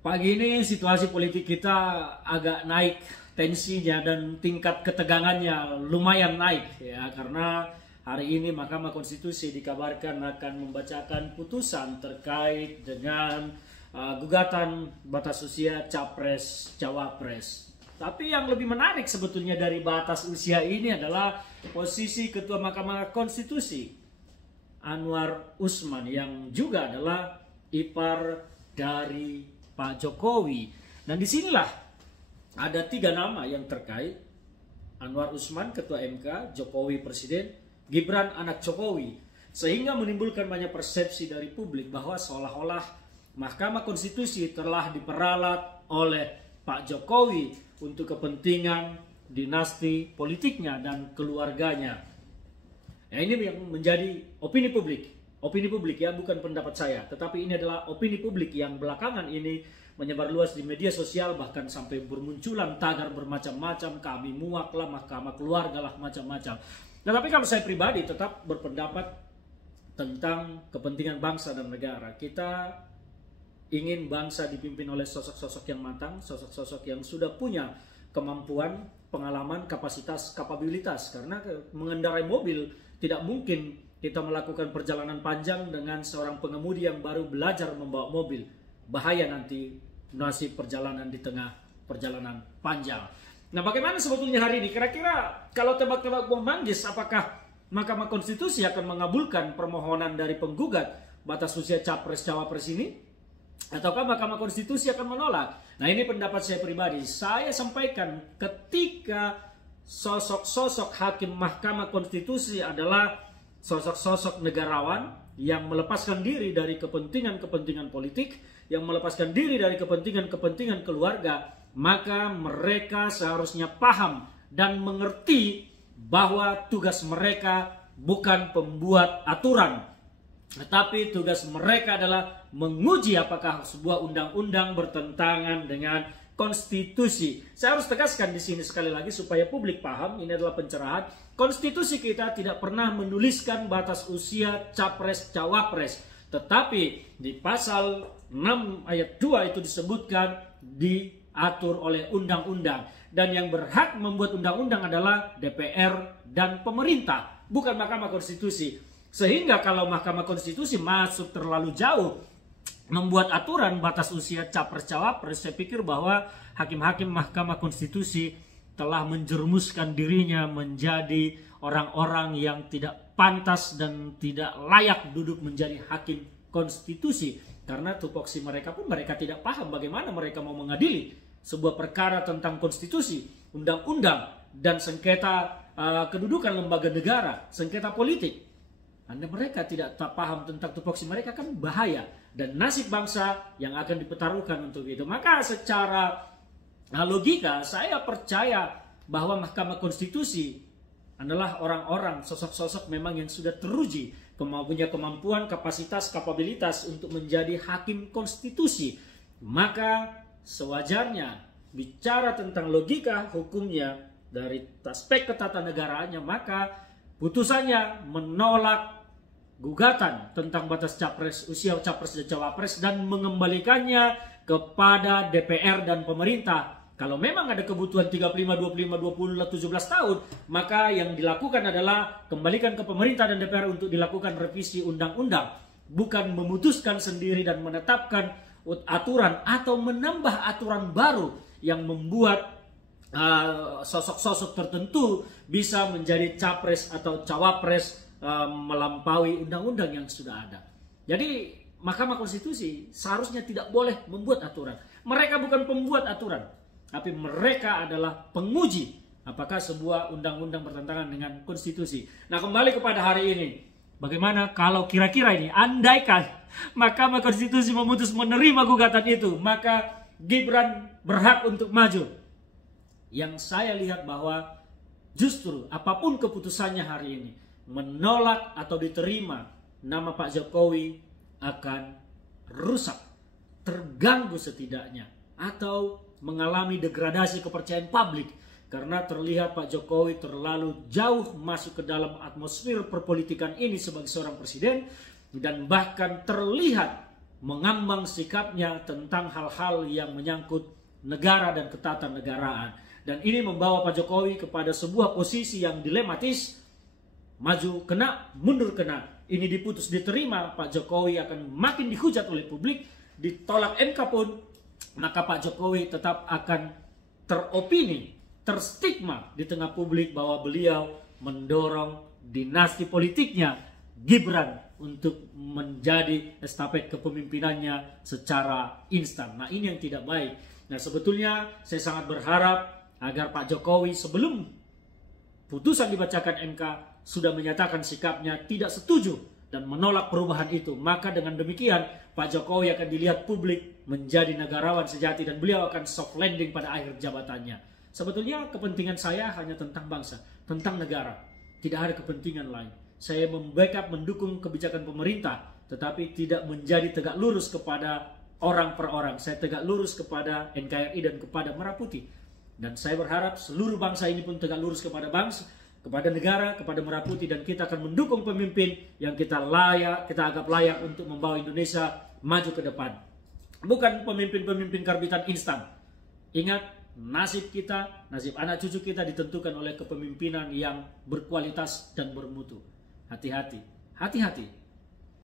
Pagi ini situasi politik kita agak naik tensinya dan tingkat ketegangannya lumayan naik ya, karena hari ini Mahkamah Konstitusi dikabarkan akan membacakan putusan terkait dengan gugatan batas usia Capres Cawapres. Tapi yang lebih menarik sebetulnya dari batas usia ini adalah posisi Ketua Mahkamah Konstitusi Anwar Usman yang juga adalah ipar dari Pak Jokowi. Dan disinilah ada 3 nama yang terkait: Anwar Usman Ketua MK, Jokowi Presiden, Gibran anak Jokowi. Sehingga menimbulkan banyak persepsi dari publik bahwa seolah-olah Mahkamah Konstitusi telah diperalat oleh Pak Jokowi untuk kepentingan dinasti politiknya dan keluarganya. Nah, ini yang menjadi opini publik. Opini publik ya, bukan pendapat saya. Tetapi ini adalah opini publik yang belakangan ini menyebar luas di media sosial. Bahkan sampai bermunculan tagar bermacam-macam. Kami muak lah, mahkamah keluarga lah, macam-macam. Tetapi kalau saya pribadi tetap berpendapat tentang kepentingan bangsa dan negara. Kita ingin bangsa dipimpin oleh sosok-sosok yang matang. Sosok-sosok yang sudah punya kemampuan, pengalaman, kapasitas, kapabilitas. Karena mengendarai mobil tidak mungkin kita melakukan perjalanan panjang dengan seorang pengemudi yang baru belajar membawa mobil. Bahaya nanti nasib perjalanan di tengah perjalanan panjang. Nah, bagaimana sebetulnya hari ini? Kira-kira kalau tebak-tebak bom manggis, apakah Mahkamah Konstitusi akan mengabulkan permohonan dari penggugat batas usia Capres Cawapres ini? Ataukah Mahkamah Konstitusi akan menolak? Nah, ini pendapat saya pribadi. Saya sampaikan ketika sosok-sosok hakim Mahkamah Konstitusi adalah sosok-sosok negarawan yang melepaskan diri dari kepentingan-kepentingan politik, yang melepaskan diri dari kepentingan-kepentingan keluarga, maka mereka seharusnya paham dan mengerti bahwa tugas mereka bukan pembuat aturan, tetapi tugas mereka adalah menguji apakah sebuah undang-undang bertentangan dengan konstitusi. Saya harus tegaskan di sini sekali lagi supaya publik paham, ini adalah pencerahan. Konstitusi kita tidak pernah menuliskan batas usia Capres Cawapres, tetapi di pasal 6 ayat 2 itu disebutkan diatur oleh undang-undang, dan yang berhak membuat undang-undang adalah DPR dan pemerintah, bukan Mahkamah Konstitusi. Sehingga kalau Mahkamah Konstitusi masuk terlalu jauh membuat aturan batas usia Capres Cawapres, saya pikir bahwa hakim-hakim Mahkamah Konstitusi telah menjerumuskan dirinya menjadi orang-orang yang tidak pantas dan tidak layak duduk menjadi hakim konstitusi. Karena tupoksi mereka pun mereka tidak paham bagaimana mereka mau mengadili sebuah perkara tentang konstitusi, undang-undang, dan sengketa kedudukan lembaga negara, sengketa politik. Anda mereka tidak paham tentang tupoksi mereka, kan bahaya, dan nasib bangsa yang akan dipertaruhkan untuk itu. Maka secara logika saya percaya bahwa Mahkamah Konstitusi adalah orang-orang, sosok-sosok memang yang sudah teruji, punya kemampuan, kapasitas, kapabilitas untuk menjadi hakim konstitusi. Maka sewajarnya bicara tentang logika hukumnya dari aspek ketatanegaraannya, maka putusannya menolak gugatan tentang batas capres, usia capres dan cawapres, dan mengembalikannya kepada DPR dan pemerintah. Kalau memang ada kebutuhan 35, 25, 20, 17 tahun, maka yang dilakukan adalah kembalikan ke pemerintah dan DPR untuk dilakukan revisi undang-undang, bukan memutuskan sendiri dan menetapkan aturan atau menambah aturan baru yang membuat sosok-sosok tertentu bisa menjadi capres atau cawapres melampaui undang-undang yang sudah ada. Jadi Mahkamah Konstitusi seharusnya tidak boleh membuat aturan. Mereka bukan pembuat aturan, tapi mereka adalah penguji apakah sebuah undang-undang bertentangan dengan konstitusi. Nah, kembali kepada hari ini, bagaimana kalau kira-kira ini, andaikan Mahkamah Konstitusi memutus menerima gugatan itu, maka Gibran berhak untuk maju. Yang saya lihat bahwa justru apapun keputusannya hari ini, menolak atau diterima, nama Pak Jokowi akan rusak, terganggu setidaknya, atau mengalami degradasi kepercayaan publik karena terlihat Pak Jokowi terlalu jauh masuk ke dalam atmosfer perpolitikan ini sebagai seorang presiden, dan bahkan terlihat mengambang sikapnya tentang hal-hal yang menyangkut negara dan ketatanegaraan. Dan ini membawa Pak Jokowi kepada sebuah posisi yang dilematis, maju kena, mundur kena. Ini diputus diterima, Pak Jokowi akan makin dihujat oleh publik, ditolak MK pun, maka Pak Jokowi tetap akan teropini, terstigma di tengah publik bahwa beliau mendorong dinasti politiknya Gibran untuk menjadi estafet kepemimpinannya secara instan. Nah, ini yang tidak baik. Nah, sebetulnya saya sangat berharap agar Pak Jokowi sebelum putusan dibacakan MK sudah menyatakan sikapnya tidak setuju dan menolak perubahan itu. Maka dengan demikian Pak Jokowi akan dilihat publik menjadi negarawan sejati dan beliau akan soft landing pada akhir jabatannya. Sebetulnya kepentingan saya hanya tentang bangsa, tentang negara. Tidak ada kepentingan lain. Saya membackup, mendukung kebijakan pemerintah, tetapi tidak menjadi tegak lurus kepada orang per orang. Saya tegak lurus kepada NKRI dan kepada Merah Putih. Dan saya berharap seluruh bangsa ini pun tegak lurus kepada bangsa, kepada negara, kepada Merah Putih, dan kita akan mendukung pemimpin yang kita anggap layak untuk membawa Indonesia maju ke depan. Bukan pemimpin-pemimpin karbitan instan. Ingat, nasib kita, nasib anak cucu kita ditentukan oleh kepemimpinan yang berkualitas dan bermutu. Hati-hati, hati-hati.